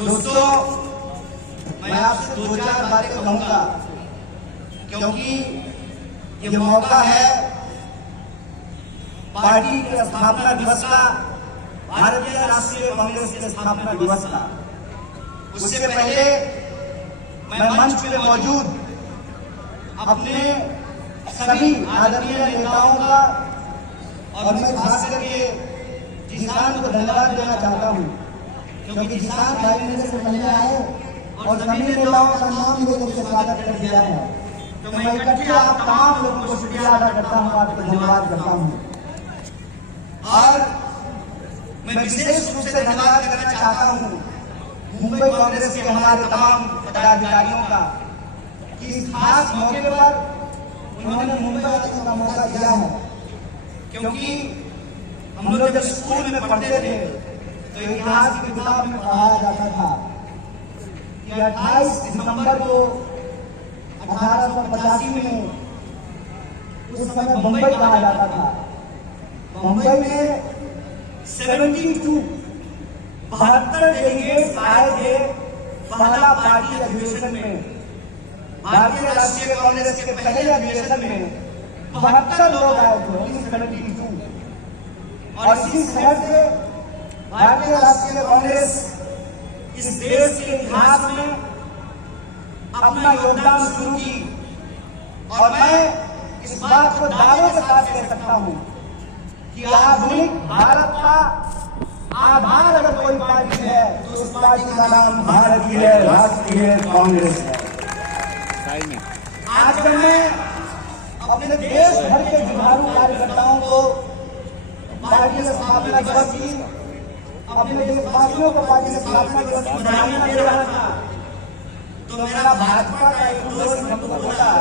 दोस्तों, मैं आपसे दो चार बातें कहूंगा क्योंकि ये मौका है पार्टी के स्थापना दिवस का, भारतीय राष्ट्रीय कांग्रेस के स्थापना दिवस का। उससे पहले मैं मंच पे मौजूद अपने सभी आदरणीय नेताओं का और मैं खास करके जिसान को धन्यवाद देना चाहता हूं, क्योंकि जिसान भाई मेरे से मिलने आए और सभी नेताओं का नाम लेकर उनसे स्वागत कर दिया है। तो मैं इकट्ठे आप तमाम लोगों को शुक्रिया अदा करता हूं, आपको धन्यवाद करता हूं। और मैं विशेष रूप से धन्यवाद करना चाहता हूं मुंबई कांग्रेस के हमारे तमाम पदाधिकारियों का कि इस खास मौके पर उन्होंने मुंबई आने का मौका दिया है, क्योंकि हम लोग जब स्कूल में पढ़ते थे तो इतिहास की किताब में पढ़ाया जाता था कि 28 दिसंबर को 1885 में उस समय मुंबई कहा जाता था। मुंबई में 72 डेलीगेट्स आए थे पहला पार्टी अधिवेशन में। भारतीय राष्ट्रीय कांग्रेस के पहले अधिवेशन में 72 लोग आए थे, 72। और इसी शहर से भारतीय राष्ट्रीय कांग्रेस इस देश के इतिहास में अपना योगदान शुरू की। और मैं इस बात को दावे के साथ कह सकता हूं कि आधुनिक भारत का आधार अगर कोई पार्टी है तो उस पार्टी का नाम भारतीय राष्ट्रीय कांग्रेस है। आज जब मैं अपने देश भर के जुझारू कार्यकर्ताओं को पार्टी की स्थापना दिवस की, अपने देशवासियों को पार्टी की स्थापना दिवस की बधाइयां दे रहा था, तो मेरा भाजपा का एक दोस्त हमको बोला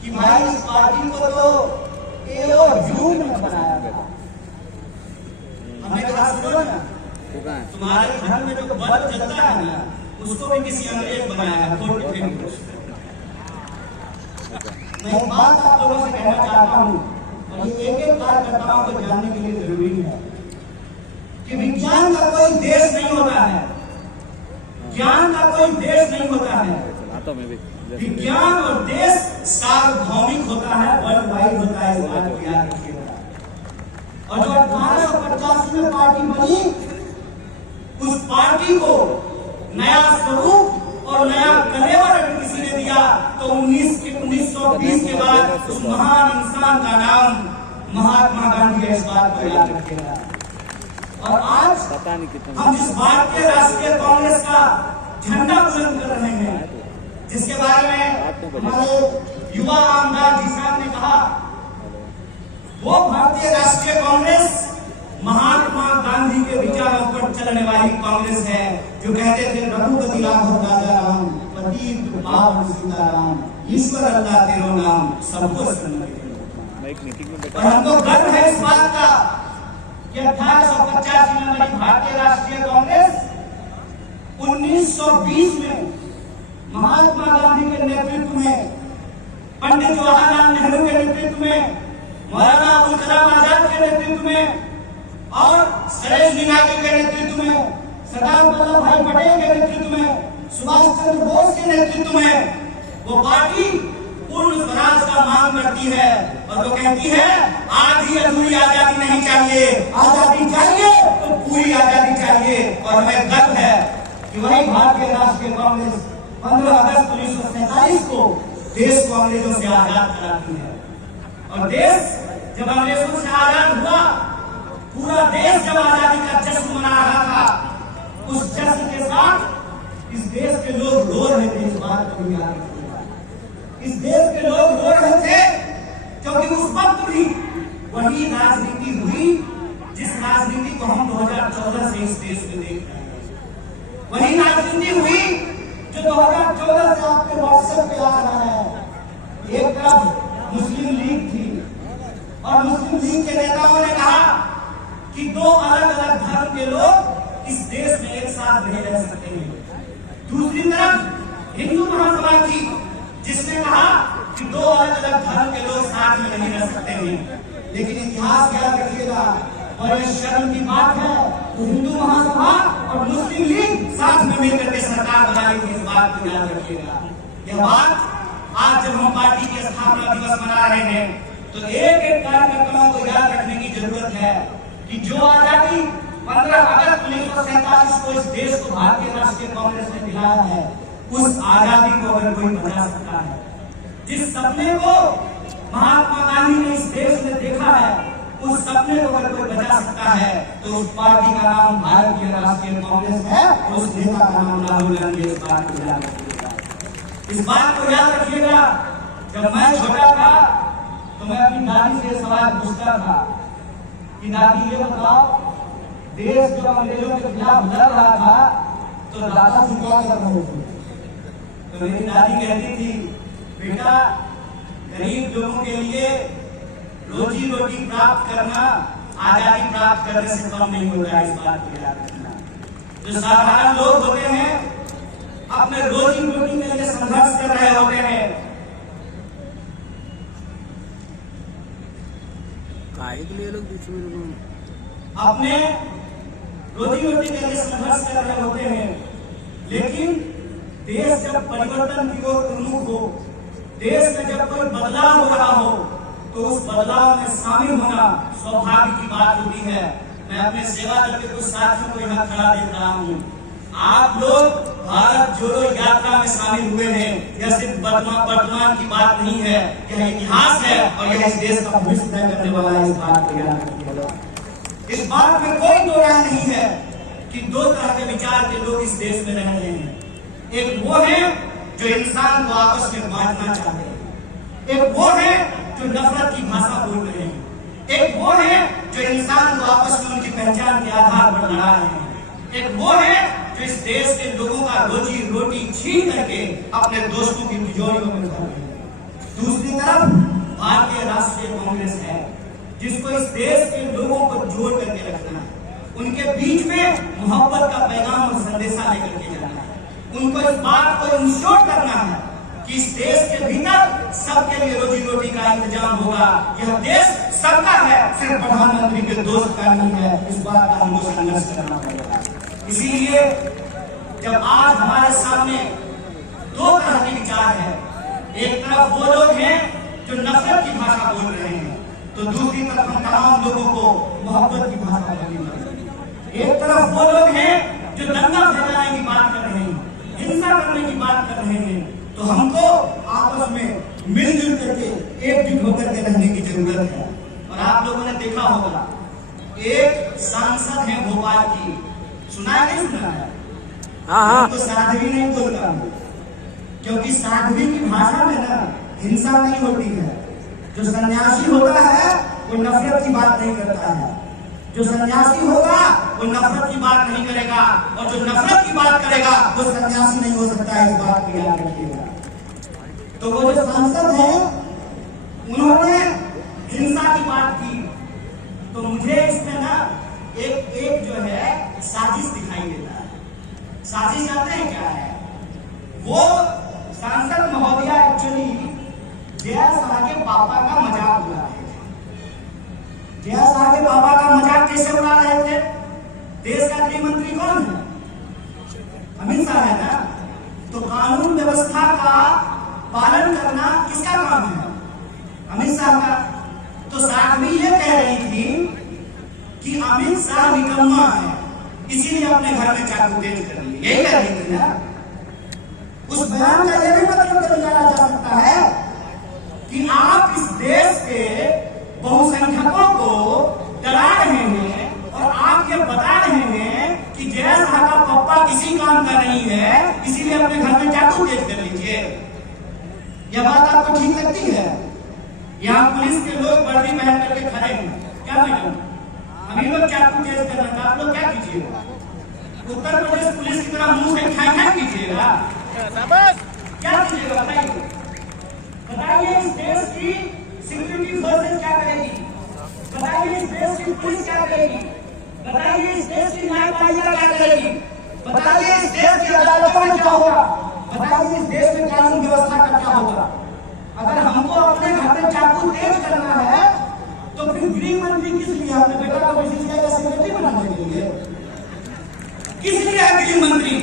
कि भाई इस पार्टी को तो एओ जून में बनाया था। हमने कहा सुनो ना, तुम्हारे घर में जो बल्ब जलता है ना, उसको भी किसी अंग्रेज बनाया है। मैं एक बात आप लोगों से कहना चाहता हूँ, और ये एक कार्यकर्ताओं को जानने के लिए जरूरी है कि विज्ञान का कोई देश नहीं होता है, ज्ञान का कोई देश नहीं होता है। विज्ञान और देश सार्वभौमिक होता है, वर्ल्ड वाइड होता है। इस बात को याद रखिएगा। और जो 1885 में पार्टी बनी, उस पार्टी को नया स्वरूप और नया कलेवर किसी ने दिया, तो 1920 के बाद उस महान इंसान का नाम महात्मा गांधी है। इस बात को याद रखिएगा। और आज हम जिस भारतीय राष्ट्रीय कांग्रेस का झंडा बुलंद कर रहे हैं, जिसके बारे में हमारे युवा आमदार जिसान ने कहा, वो भारतीय राष्ट्रीय कांग्रेस महात्मा गांधी के विचारों पर चलने वाली कांग्रेस है, जो कहते थे रघुपति राघव राजा राम, पतित पावन सीताराम, ईश्वर अल्लाह तेरो नाम, सबको और हमको गर्व है इस बात का कि 1885 में बनी भारतीय राष्ट्रीय कांग्रेस 1920 में महात्मा गांधी के नेतृत्व में, पंडित जवाहरलाल नेहरू के नेतृत्व में, मौलाना अबुल कलाम आजाद के नेतृत्व में और सरोजिनी नायडू के नेतृत्व में, सरदार वल्लभ भाई पटेल के नेतृत्व में, सुभाष चंद्र बोस के नेतृत्व में वो पार्टी पूर्ण स्वराज का मांग करती है। और वो कहती है आधी अधूरी आजादी नहीं चाहिए, आजादी चाहिए तो पूरी आजादी चाहिए। और हमें गर्व है कि वही भारतीय राष्ट्रीय कांग्रेस 15 अगस्त 1947 को देश को अंग्रेजों से आजाद कराती है। और देश जब अंग्रेजों से आजाद हुआ, पूरा देश जब आजादी का जश्न मना रहा था, उस जश्न के साथ इस देश के लोग रो रहे थे। इस बात को भी याद रखिएगा, इस देश के लोग रो रहे थे, क्योंकि उस वक्त भी वही राजनीति हुई जिस राजनीति को हम 2014 से इस देश में देख रहे हैं। वही राजनीति हुई जो 2014 से आपके व्हाट्सएप पे आ रहा है। एक तरफ मुस्लिम लीग थी और मुस्लिम लीग के नेताओं ने कहा कि दो अलग अलग धर्म के लोग इस देश में एक साथ नहीं रह सकते हैं। दूसरी तरफ हिंदू महासभा थी जिसने कहा कि दो अलग अलग धर्म के लोग साथ में नहीं रह सकते हैं। लेकिन इतिहास याद रखिएगा, और ये शर्म की बात है, तो हिंदू महासभा और मुस्लिम लीग मिलकर के सरकार बनाई थी, इस बात को याद रखिएगा। यह बात आज जब हम पार्टी के स्थापना दिवस मना रहे हैं तो एक एक कार्यकर्ताओं को याद रखने की जरूरत है कि जो आजादी 15 अगस्त 1947 को इस देश को भारतीय राष्ट्रीय कांग्रेस ने दिलाया है, उस आजादी को अगर कोई बचा सकता है, जिस सपने को महात्मा गांधी ने इस देश में देखा है, उस सपने को अगर कोई बचा सकता है तो उस पार्टी का नाम भारतीय राष्ट्रीय कांग्रेस है और उस नेता का नाम राहुल गांधी। इस बात को याद रखिएगा, इस बात को याद रखिएगा। जब मैं छोटा था तो मैं अपनी दादी से सवाल पूछता था कि दादी ये बताओ, देश जो अंग्रेजों के खिलाफ लड़ रहा था तो दादा जी क्या कर रहे थे? तो मेरी दादी कहती थी, बेटा गरीब लोगों के लिए रोजी रोटी प्राप्त करना आजादी प्राप्त करने से कम नहीं होता है। इस बात को याद रखना। जो साधारण लोग होते हैं अपने रोजी रोटी के लिए संघर्ष कर रहे होते हैं, अपने रोजी रोटी के लिए संघर्ष कर रहे होते हैं, लेकिन देश जब परिवर्तन की ओर उन्मुख हो, देश में जब कोई बदलाव हो रहा हो तो उस बदलाव में शामिल होना सौभाग्य की बात होती है। मैं अपने सेवा दल के कुछ साथियों को यहाँ खड़ा देख रहा हूँ। आप लोग भारत जोड़ो यात्रा में शामिल हुए हैं। यह सिर्फ वर्तमान की बात नहीं है, यह इतिहास है और यह इस देश का भविष्य तय करने वाला है। इस बात को याद रखिएगा। इस बात में कोई दो राय नहीं है कि दो तरह के विचार के लोग इस देश में रह रहे हैं। एक वो है जो इंसान को आपस में बांटना चाहते हैं, एक वो है जो नफरत की भाषा बोल रहे हैं, एक वो है जो इंसान को आपस में उनकी पहचान के आधार पर लड़ा रहे हैं, एक वो है जो इस देश के लोगों का रोजी रोटी छीन करके अपने दोस्तों की तिजोरियों में भर रहे हैं। दूसरी तरफ भारतीय राष्ट्रीय कांग्रेस है जिसको इस देश के लोगों को जोड़ करके रखना है, उनके बीच में मोहब्बत का पैगाम और संदेशा लेकर के जाना है, उनको इस बात को इंश्योर करना है कि इस देश के भीतर सबके लिए रोजी रोटी का इंतजाम होगा। यह देश सबका है, सिर्फ प्रधानमंत्री के दोस्त का नहीं है। इस बात का हमको संघर्ष करना पड़ेगा। इसीलिए जब आज हमारे सामने दो तरह के विचार है, एक तरफ वो लोग हैं जो नफरत की भाषा बोल रहे हैं, तो दूसरी तरफ हम तमाम लोगों को मोहब्बत की भाषा बोलनी पड़ेगी। एक तरफ वो लोग हैं जो दंगा फैलाने की बात कर रहे हैं, हिंसा करने की बात कर रहे हैं, तो हमको आपस में मिलजुल करके एकजुट होकर के रहने की जरूरत है। और आप लोगों ने देखा होगा, एक सांसद है भोपाल की, सुना है नहीं सुना है? हाँ। तो साध्वी नहीं बोलता हूँ, क्योंकि साध्वी की भाषा में ना हिंसा नहीं होती है। जो सन्यासी होता है वो नफरत की बात नहीं करता है, जो सन्यासी होगा वो नफरत की बात नहीं करेगा, और जो नफरत की बात करेगा वो सन्यासी नहीं हो सकता है। इस बात को याद रखिएगा। तो वो जो सांसद है उन्होंने हिंसा की बात की, तो मुझे इसमें ना एक जो है साजिश दिखाई देता है। साजिश जानते हैं क्या है? वो सांसद महोदया एक्चुअली जया शाह के पापा का मजाक उड़ा रहे थे। जया शाह के पापा का मजाक कैसे उड़ा रहे थे? देश का गृह मंत्री कौन है? अमित शाह है ना। तो कानून व्यवस्था का पालन करना किसका काम है? अमित शाह का। तो साध्वी ये कह रही थी कि अमित शाह निकम्मा है, इसीलिए अपने घर में चाकू तेज कर ली, यही कह रही थी ना। उस बयान का यह भी मतलब निकाला जा सकता है कि आप इस देश के बहुसंख्यकों को डरा रहे हैं और आप ये बता रहे हैं कि जया शाह का पप्पा किसी काम का नहीं है, इसीलिए अपने घर में चाकू तेज कर लीजिए। यह बात आपको ठीक लगती है? यहाँ पुलिस के लोग वर्दी पहन करके खड़े हैं, क्या मैडम हम लोग चाकू तेज कर रहे हैं, आप लोग क्या कीजिएगा? उत्तर प्रदेश पुलिस की तरह मुंह से खाई कीजिएगा? क्या कीजिएगा बताइए? बताइए इस देश की सिक्योरिटी फोर्सेस क्या करेगी? बताइए इस देश की पुलिस क्या करेगी? बताइए इस देश की न्यायपालिका क्या करेगी? बताइए इस देश की अदालतों में क्या होगा? बताइए इस देश में कानून व्यवस्था का क्या होगा? अगर हमको अपने घर में चाकू तेज करना है तो फिर गृह मंत्री किस लिए? अपने बेटा को किसी जगह सेक्रेटरी बनाने के लिए? किस लिए गृह मंत्री,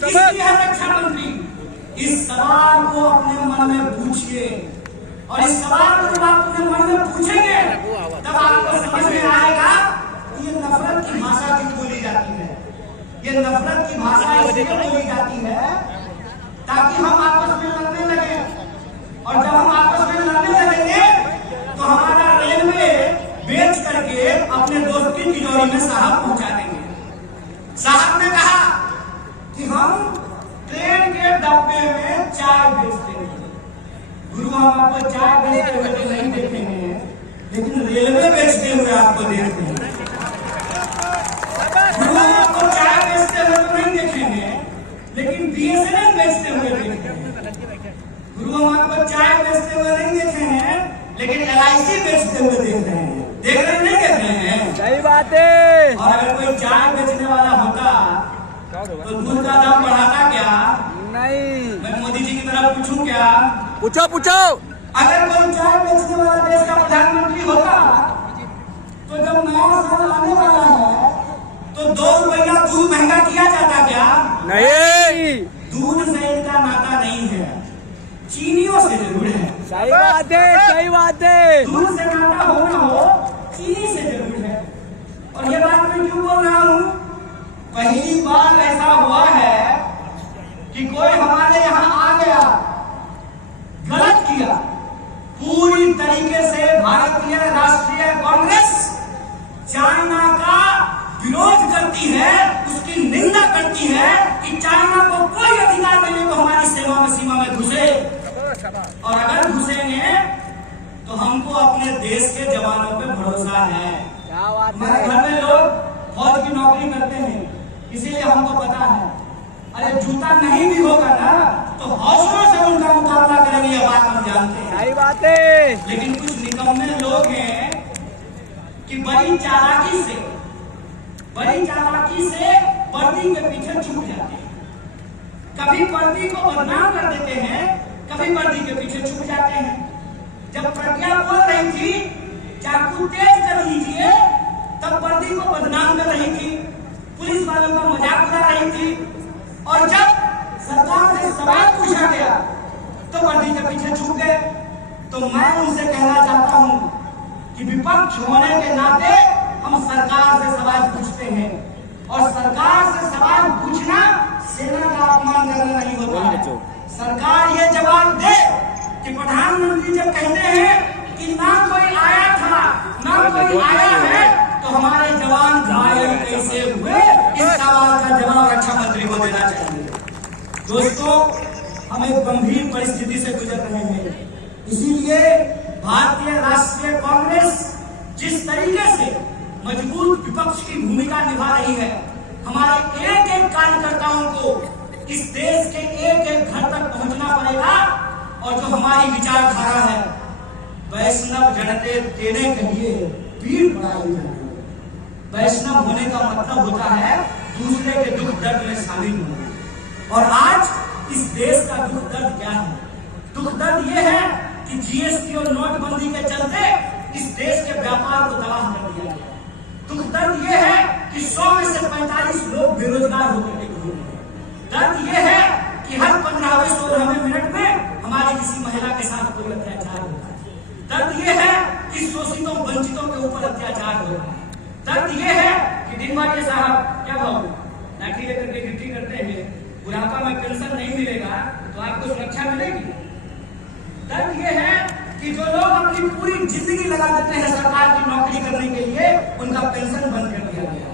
किसकी है रक्षा मंत्री? इस सवाल को अपने मन में पूछिए, और इस सवाल को जब आप अपने मन में पूछेंगे तब आपको समझ में आएगा कि ये नफरत की भाषा क्यों बोली जाती है। ये नफरत की भाषा इसलिए बोली जाती है ताकि हम आपस में लड़ने लगे, और जब हम आपस में लड़ने लगेंगे तो हमारा रेलवे बेच करके अपने दोस्त की तिजोरी में साहब पहुंचा देंगे। साहब ने कहा कि हम ट्रेन के डब्बे में चाय बेचते हैं। गुरु, हम आपको चाय बेचते हुए तो नहीं देखेंगे, लेकिन रेलवे बेचते हुए आपको देखते हैं। गुरु, हम आपको चाय बेचते हुए तो नहीं देखेंगे, लेकिन BSNL बेचते हुए देखेंगे। गुरु, हम आपको चाय बेचते हुए नहीं देखे हैं, लेकिन LIC बेचते हुए देख रहे हैं। देख रहे हैं, नहीं देख रहे हैं? सही बात है। और अगर कोई चाय बेचने वाला होता तो दूध का दाम बढ़ाता क्या? नहीं। मैं मोदी जी की तरफ पूछूं क्या? पूछो पूछो। अगर कोई चाय बेचने वाला देश का प्रधानमंत्री होता तो जब नया साल आने वाला है तो 2 रुपया दूध महंगा किया जाता क्या? नहीं। दूध से इनका नाता नहीं है, चीनियों से जरूर है। सही बात है, सही बात है। दूध से नाता हो ना हो, चीनी से जरूर है। और ये बात मैं क्यों बोल रहा हूँ? पहली बार ऐसा हुआ है कि कोई हमारे यहाँ आ गया, गलत किया, पूरी तरीके से भारतीय राष्ट्रीय कांग्रेस चाइना का विरोध करती है, उसकी निंदा करती है कि चाइना को कोई अधिकार नहीं है तो हमारी सीमा में घुसे, और अगर घुसेंगे तो हमको अपने देश के जवानों पे भरोसा है। हमारे घर में लोग फौज की नौकरी करते हैं, इसीलिए हमको पता है। अरे जूता नहीं भी होगा ना तो हौसलों से उनका मुकाबला करेंगे, ये बात हम जानते हैं। सही बात है। लेकिन कुछ निकम्मे लोग हैं कि बड़ी चालाकी से पर्दी के पीछे छुप जाते हैं। कभी पर्दी को बदनाम कर देते हैं, कभी पर्दी के पीछे छुप जाते हैं। जब प्रज्ञा बोल रही थी चाकू तेज कर लीजिए, तब पर्दी को बदनाम कर रही थी, पुलिस वालों का मजाक उड़ा रही थी, और जब सरकार से सवाल पूछा गया तो पर्दी के पीछे छुप गए। तो मैं उनसे कहना चाहता हूं कि विपक्ष होने के नाते हम सरकार से सवाल पूछते हैं, और सरकार से सवाल पूछना सेना का अपमान करना नहीं होता है। सरकार ये जवाब दे कि प्रधानमंत्री जब कहते हैं कि ना कोई आया था ना कोई आया है तो हमारे जवान घायल कैसे हुए, इस सवाल का जवाब रक्षा मंत्री को देना चाहिए। दोस्तों, हम एक गंभीर परिस्थिति से गुजर रहे हैं, इसीलिए भारतीय राष्ट्रीय कांग्रेस जिस तरीके से मजबूत विपक्ष की भूमिका निभा रही है, हमारे एक एक कार्यकर्ताओं को इस देश के एक एक घर तक पहुंचना पड़ेगा, और जो हमारी विचारधारा है, वैष्णव जनते तेरे कहिए पीर पड़ाई जाए। वैष्णव होने का मतलब होता है दूसरे के दुख दर्द में शामिल होना। और आज इस देश का दुख दर्द क्या है? दुख दर्द ये है कि GST और नोटबंदी के चलते इस देश के व्यापार को तबाह कर दिया गया। दुख दर्द ये है कि 100 में से 45 लोग बेरोजगार होकर के घूम रहे हैं। दर्द ये है कि हर 15वें-16वें मिनट में हमारी किसी महिला के साथ कोई अत्याचार होता है। दर्द ये है कि शोषितों वंचितों के ऊपर अत्याचार हो रहा है। दर्द ये है कि दिन भर के साहब क्या भाव लाठी लेकर के ड्यूटी करते हैं, बुढ़ापा में पेंशन नहीं मिलेगा तो आपको सुरक्षा मिलेगी। दर्द ये है कि जो लोग अपनी पूरी जिंदगी लगा देते हैं सरकार की नौकरी करने के लिए, उनका पेंशन बंद कर दिया गया।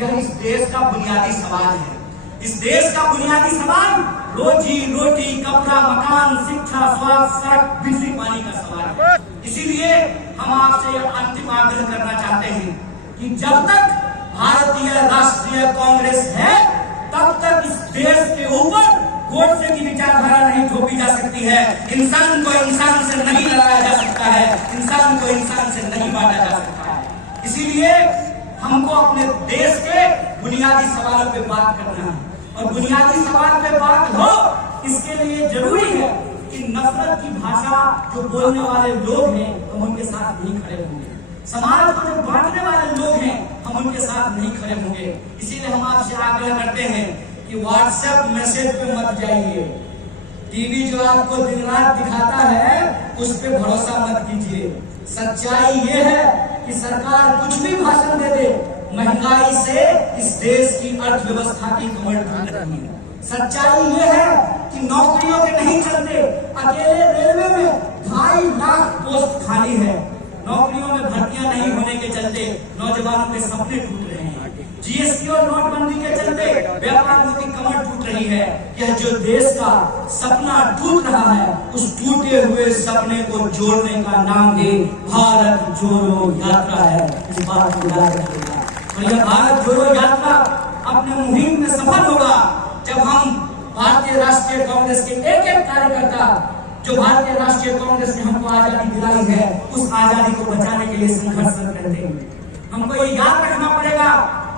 यह इस देश का बुनियादी सवाल है। इस देश का बुनियादी सवाल रोजी रोटी, कपड़ा, मकान, शिक्षा, स्वास्थ्य, सड़क, बिजली, पानी का सवाल है। इसीलिए हम आपसे अंतिम आग्रह करना चाहते हैं कि जब तक भारतीय राष्ट्रीय कांग्रेस है तब तक इस देश के ऊपर गोडसे की विचारधारा नहीं थोपी जा सकती है। इंसान को इंसान से नहीं लड़ाया जा सकता है, इंसान को इंसान से नहीं बांटा जा सकता है। इसीलिए हमको अपने देश के बुनियादी सवालों पे बात करना है, और बुनियादी सवाल पे बात हो इसके लिए जरूरी है कि नफरत की भाषा जो बोलने वाले लोग हैं हम उनके साथ नहीं खड़े होंगे। समाज को जो बांटने वाले लोग हैं, हम उनके साथ नहीं खड़े होंगे। इसीलिए हम आपसे आग्रह करते हैं कि व्हाट्सएप मैसेज पे मत जाइए। टीवी जो आपको दिन रात दिखाता है उस पे भरोसा मत कीजिए। सच्चाई ये है कि सरकार कुछ भी भाषण दे दे, महंगाई से इस देश की अर्थव्यवस्था की कमर टूट रही है। सच्चाई ये है कि नौकरियों के नहीं चलते अकेले रेलवे में 2.5 लाख पोस्ट खाली है। नौकरियों में भर्तियां नहीं होने के चलते नौजवानों के सपने टूट रहे हैं। जीएसटी और नोटबंदी के चलते व्यापारियों की कमर टूट रही है। यह जो देश का सपना टूट रहा है, उस टूटे हुए सपने को जोड़ने का नाम ही भारत जोड़ो यात्रा है। इस बात को याद रखिएगा। और यह भारत जोड़ो यात्रा अपने मुहिम में सफल होगा जब हम भारतीय राष्ट्रीय कांग्रेस के एक एक कार्यकर्ता जो भारतीय राष्ट्रीय कांग्रेस ने हमको आजादी दिलाई है, उस आजादी को बचाने के लिए संघर्ष करते हैं। हमको ये याद रखना पड़ेगा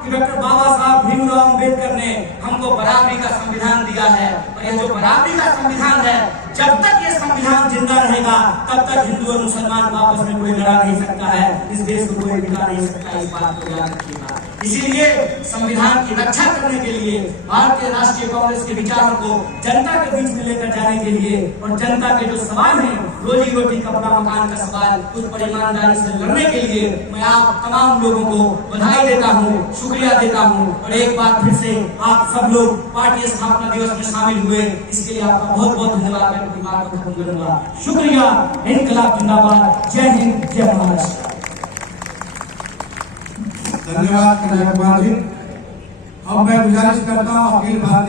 कि डॉक्टर बाबा साहब भीमराव अम्बेडकर ने हमको बराबरी का संविधान दिया है। और यह जो बराबरी का संविधान है, जब तक ये संविधान जिंदा रहेगा तब तक हिंदू और मुसलमान आपस में कोई लड़ा नहीं सकता है। इस देश को कोई बिगा नहीं सकता। इस बात को याद रखिएगा। इसीलिए संविधान की रक्षा करने के लिए भारतीय राष्ट्रीय कांग्रेस के विचारों को जनता के बीच में लेकर जाने के लिए और जनता के जो सवाल हैं, रोजी रोटी कपड़ा मकान का सवाल, उस पर ईमानदारी से लड़ने के लिए मैं आप तमाम लोगों को बधाई देता हूँ, शुक्रिया देता हूँ। और एक बार फिर से आप सब लोग पार्टी स्थापना दिवस में शामिल हुए, इसके लिए आपका बहुत बहुत धन्यवाद। मैं अपनी बात को खत्म करूंगा। शुक्रिया। इनकलाब जिंदाबाद। जय हिंद, जय महाराष्ट्र। धन्यवाद कन्हैया कुमार जी। अब मैं गुजारिश करता हूँ अखिल भारतीय